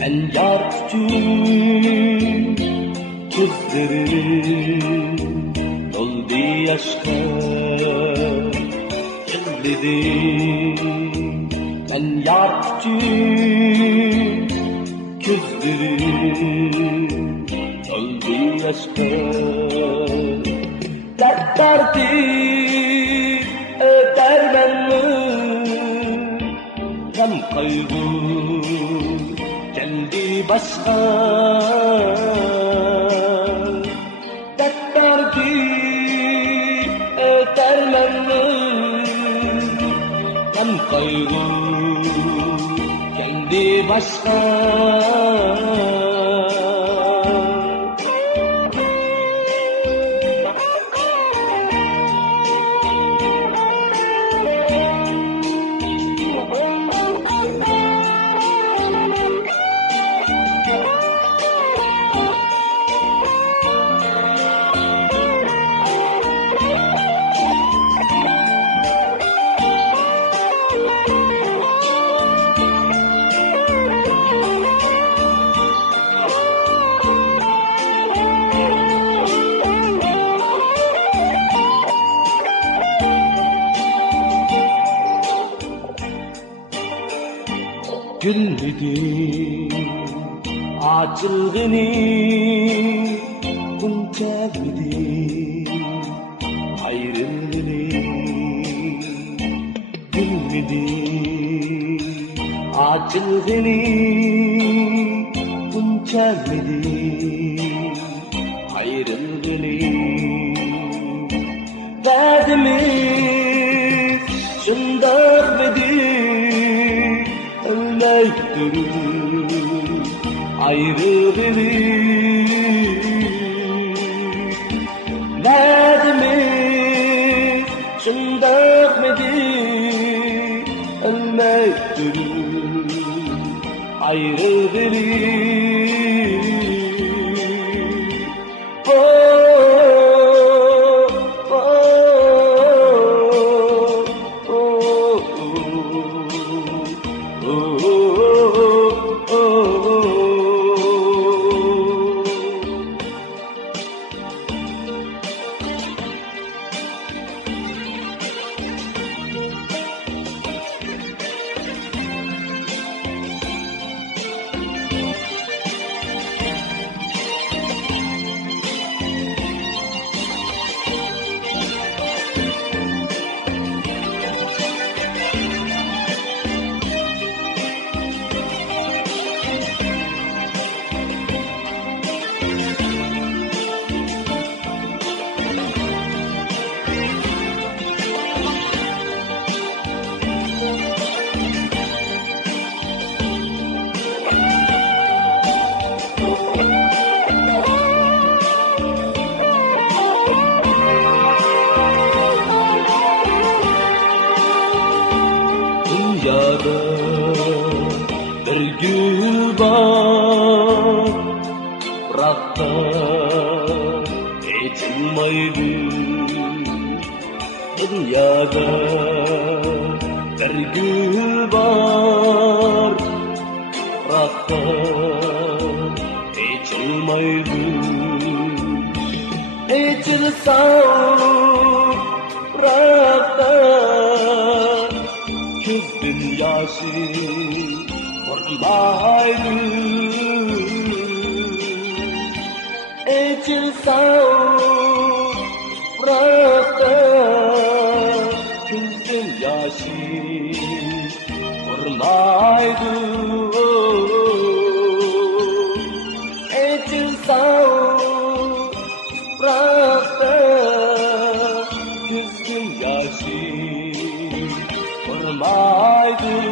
Ben yar küçüğüm, gözlerim doldu yaşka, gözlerim. Ben yar küçüğüm, gözlerim doldu yaşka. Dertlerdi öder beni, gam kaygı geldi başka. Dertlerdi öder beni, gam kaygı geldi başka. Gülmedim açılgını bunçamedim ayrılığını. Gülmedim açılgını bunçamedim ayrılığını. Derdimiz şundak mıdır? Ölmektir ayrılığımız. Derdimiz şundak mıdır? Ölmektir ayrılığımız. Dünyada bir gül var, bırakta içilmaydı. Dünyada bir gül var, bırakta içilmaydı. İçilse bırakta gözün yaşı vurmaydı. İçilse bıraktı gözün yaşı vurmaydı. İçilse bıraktı gözün yaşı vurmaydı.